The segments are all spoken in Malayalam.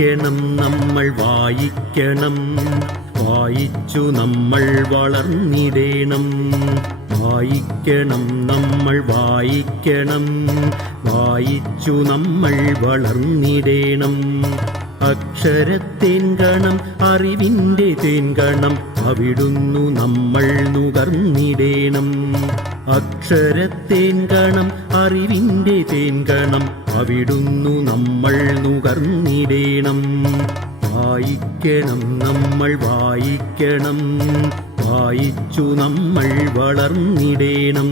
വായിക്കണം നമ്മൾ വായിക്കണം, വായിച്ചു നമ്മൾ വളർന്നിടേണം. വായിക്കണം നമ്മൾ വായിക്കണം, വായിച്ചു നമ്മൾ വളർന്നിടേണം. അക്ഷരത്തേൻകണം അറിവിൻ്റെ തേൻകണം, അവിടുന്നു നമ്മൾ നുകർന്നിടേണം. അക്ഷരത്തേൻകണം അറിവിൻ്റെ തേൻകണം, അവിടുന്നു നമ്മൾ നുകർന്നിടേണം. വായിക്കണം നമ്മൾ വായിക്കണം, വായിച്ചു നമ്മൾ വളർന്നിടേണം.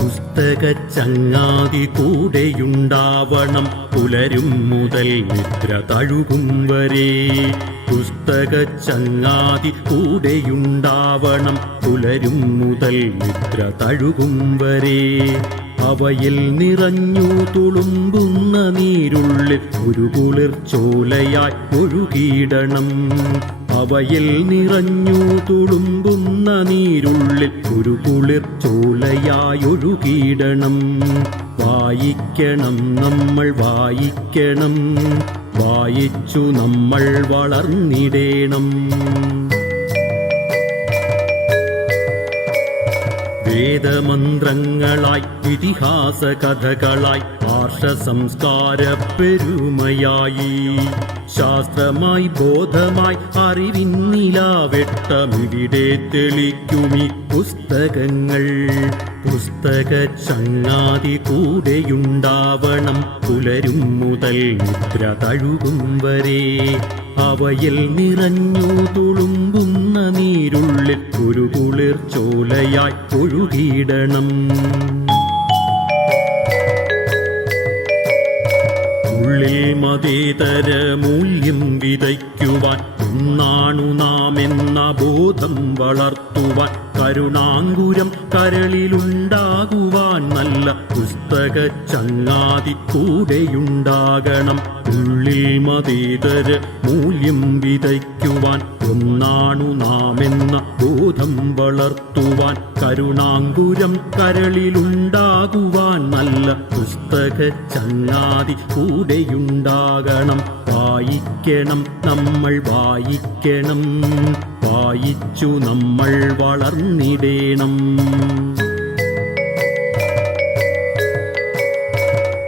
പുസ്തകച്ചങ്ങാതി കൂടെയുണ്ടാവണം, പുലരും മുതൽ നിദ്ര തഴുകും വരെ. പുസ്തകച്ചങ്ങാതി കൂടെയുണ്ടാവണം, പുലരും മുതൽ നിദ്ര തഴുകും വരെ. അവയിൽ നിറഞ്ഞു തുളുമ്പുന്ന നീരുള്ളിൽ ഒരു കുളിർച്ചോലയായി ഒഴുകിയിടണം. അവയിൽ നിറഞ്ഞു തുളുമ്പുന്ന നീരുള്ളിൽ ഒരു കുളിർച്ചോലയായി ഒഴുകിയിടണം. വായിക്കണം നമ്മൾ വായിക്കണം, വായിച്ചു നമ്മൾ വളർന്നിടേണം. വേദമന്ത്രങ്ങളായി ഇതിഹാസ കഥകളായി ആർഷ സംസ്കാര പെരുമയായി, ശാസ്ത്രമായി ബോധമായി അറിവിന്നിലാവെട്ടമിവിടെ തെളിക്കുമി പുസ്തകങ്ങൾ. പുസ്തകച്ചങ്ങാതി കൂടെയുണ്ടാവണം, പുലരും മുതൽ നിദ്ര തഴുകും വരെ. അവയിൽ നിറഞ്ഞു തുളുമ്പുന്ന നീരുള്ളിൽ ഒരു കുളിർച്ചോലയായി ഒഴുകിയിടണം. ഉള്ളിൽ മതേതര മൂല്യം വിതയ്ക്കുവാൻ, ഒന്നാണു നാം എന്ന ബോധം വളർത്തുവാൻ, കരുണാങ്കുരം കരളിലുണ്ടാകുവാൻ നല്ല പുസ്തകച്ചങ്ങാതി കൂടെയുണ്ടാകണം. ഉള്ളിൽ മതേതര മൂല്യം വിതയ്ക്കുവാൻ, ഒന്നാണു നാം എന്ന ബോധം വളർത്തുവാൻ, കരുണാങ്കുരം കരളിലുണ്ടാകുവാൻ നല്ല പുസ്തകച്ചങ്ങാതി കൂടെയുണ്ടാകണം. വായിക്കണം നമ്മൾ വായിക്കണം, വായിച്ചു നമ്മൾ വളർന്നിടേണം.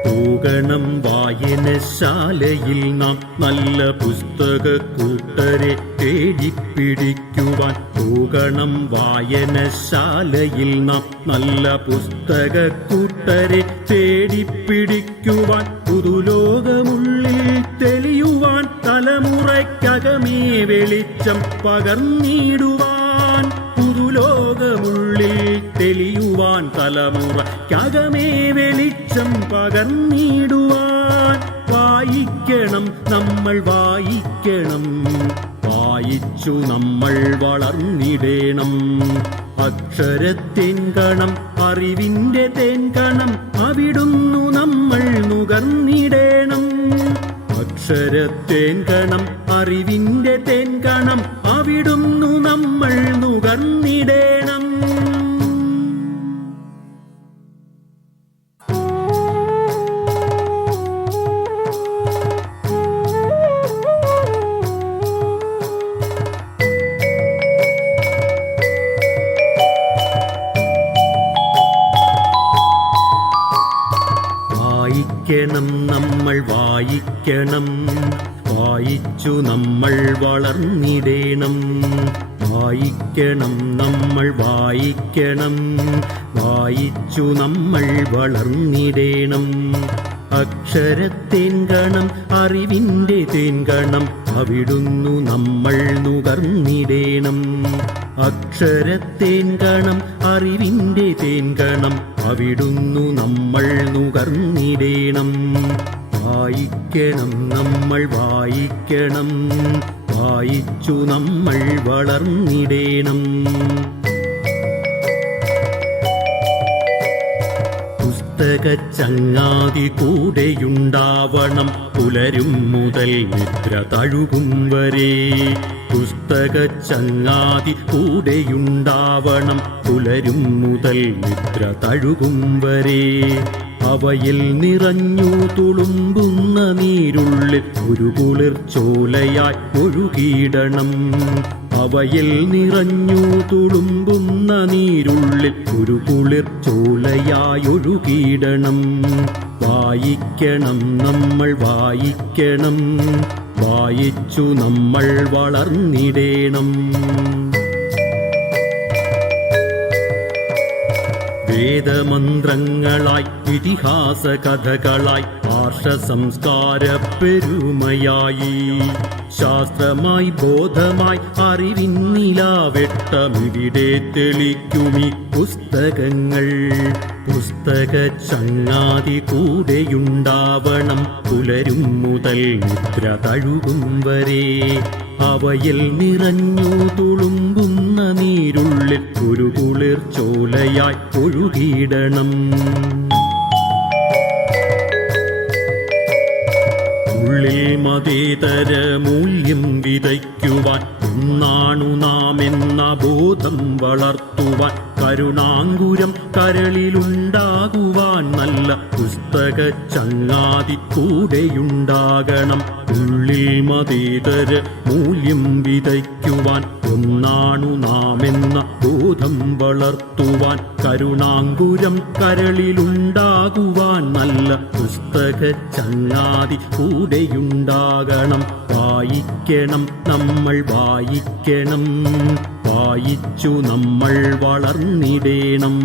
പോകണം വായനശാലയിൽ നാം നല്ല പുസ്തക കൂട്ടരെ തേടിപ്പിടിക്കുവാൻ. പോകണം വായനശാലയിൽ നാം നല്ല പുസ്തക കൂട്ടരെ തേടിപ്പിടിക്കുവാൻ. പുതുലോകമുള്ളിൽ തെളിയുവാൻ, തലമുറയ്ക്കകമേ വെളിച്ചം പകർന്നിടുവാൻ. പുതുലോകമുള്ളിൽ തെളിയുവാൻ, തലമുറയ്ക്കകമേ വെളിച്ചം പകർന്നിടുവാൻ. വായിക്കണം നമ്മൾ വായിക്കണം, വായിച്ചു നമ്മൾ വളർന്നിടേണം. അക്ഷരത്തേൻകണം അറിവിൻ്റെ തേൻകണം, അവിടുന്നു നമ്മൾ നുകർന്നിടേണം. അക്ഷരത്തേൻകണം അറിവിൻ്റെ തേൻകണം, അവിടുന്നു നമ്മൾ നുകർന്നിടേണം. വായിക്കണം നമ്മൾ വായിക്കണം, വായിച്ചു നമ്മൾ വളർന്നിടേണം. വായിക്കണം നമ്മൾ വായിക്കണം, വായിച്ചു നമ്മൾ വളർന്നിടേണം. അക്ഷരത്തേൻകണം അറിവിൻ്റെ തേൻകണം, അവിടുന്നു നമ്മൾ നുകർന്നിടേണം. അക്ഷരത്തേൻകണം അറിവിൻ്റെ തേൻകണം, അവിടുന്നു നമ്മൾ നുകർന്നിടേണം. വായിക്കണം നമ്മൾ വായിക്കണം, വായിച്ചു നമ്മൾ വളർന്നിടേണം. പുസ്തകച്ചങ്ങാതി കൂടെയുണ്ടാവണം, പുലരും മുതൽ നിദ്ര തഴുകും വരെ. പുസ്തകച്ചങ്ങാതി കൂടെയുണ്ടാവണം, പുലരും മുതൽ നിദ്ര തഴുകും വരെ. അവയിൽ നിറഞ്ഞു തുളുമ്പുന്ന നീരുള്ളിൽ ഒരു കുളിർച്ചോലയായി ഒഴുകിയിടണം. അവയിൽ നിറഞ്ഞു തുളുമ്പുന്ന നീരുള്ളിൽ ഒരു കുളിർച്ചോലയായി ഒഴുകിയിടണം. വായിക്കണം നമ്മൾ വായിക്കണം, വായിച്ചു നമ്മൾ വളർന്നിടേണം. വേദമന്ത്രങ്ങളായി ഇതിഹാസ കഥകളായി ആർഷ സംസ്കാര പെരുമയായി ശാസ്ത്രമായി ബോധമായി അറിവിന്നിലാവെട്ടമിവിടെ തെളിക്കുമി പുസ്തകങ്ങൾ. പുസ്തക ചങ്ങാതി കൂടെയുണ്ടാവണം പുലരും മുതൽ നിദ്ര തഴുകും വരെ. അവയിൽ നിറഞ്ഞു തുളുമ്പുന്ന നീരുള്ളിൽ ഒരു കുളിർച്ചോലയായി ഒഴുകിയിടണം. ഉള്ളിൽ മതേതര മൂല്യം വിതയ്ക്കുവാൻ ഒന്നാണു നാം എന്ന ബോധം വളർത്തുവാൻ കരുണാങ്കുരം കരളിലുണ്ടാകുവാൻ നല്ല പുസ്തക ചങ്ങാതി കൂടെയുണ്ടാകണം. ഉള്ളിൽ മതേതര മൂല്യം വിതയ്ക്കുവാൻ ഒന്നാണു നാം എന്ന ബോധം വളർത്തുവാൻ കരുണാങ്കുരം കരളിലുണ്ടാകുവാൻ നല്ല പുസ്തക ചങ്ങാതി കൂടെയുണ്ടാകണം. വായിക്കണം നമ്മൾ വായിക്കണം, വായിച്ചു നമ്മൾ വളർന്നിടേണം.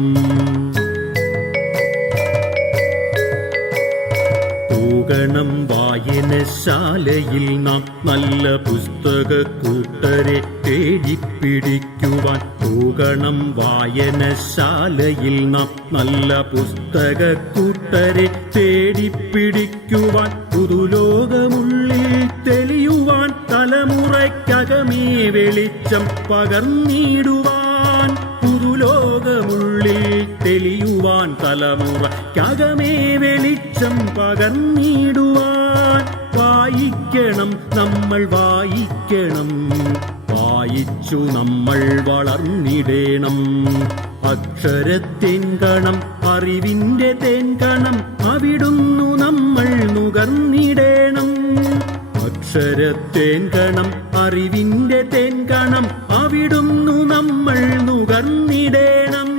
പോകണം വായനശാലയിൽ നാം നല്ല പുസ്തക കൂട്ടരെ തേടിപ്പിടിക്കുവാൻ. പോകണം വായനശാലയിൽ നാം നല്ല പുസ്തക കൂട്ടരെ തേടിപ്പിടിക്കുവാൻ. പുതുലോകമുള്ളിൽ തെളിയുവാൻ തലമുറയ്ക്കകമേ വെളിച്ചം പകർന്നിടുവാൻ. പുതുലോകമുള്ളിൽ തെളിയുവാൻ തലമുറയ്ക്കകമേ വെളിച്ചം പകർന്നിടുവാൻ. വായിക്കണം നമ്മൾ വായിക്കണം, വായിച്ചു നമ്മൾ വളർന്നിടേണം. അക്ഷരത്തേൻകണം അറിവിന്റെ തേൻകണം അവിടുന്നു നമ്മൾ നുകർന്നിടേണം. അക്ഷരത്തേൻകണം അറിവിന്റെ തേൻകണം അവിടുന്നു നമ്മൾ നുകർന്നിടേണം.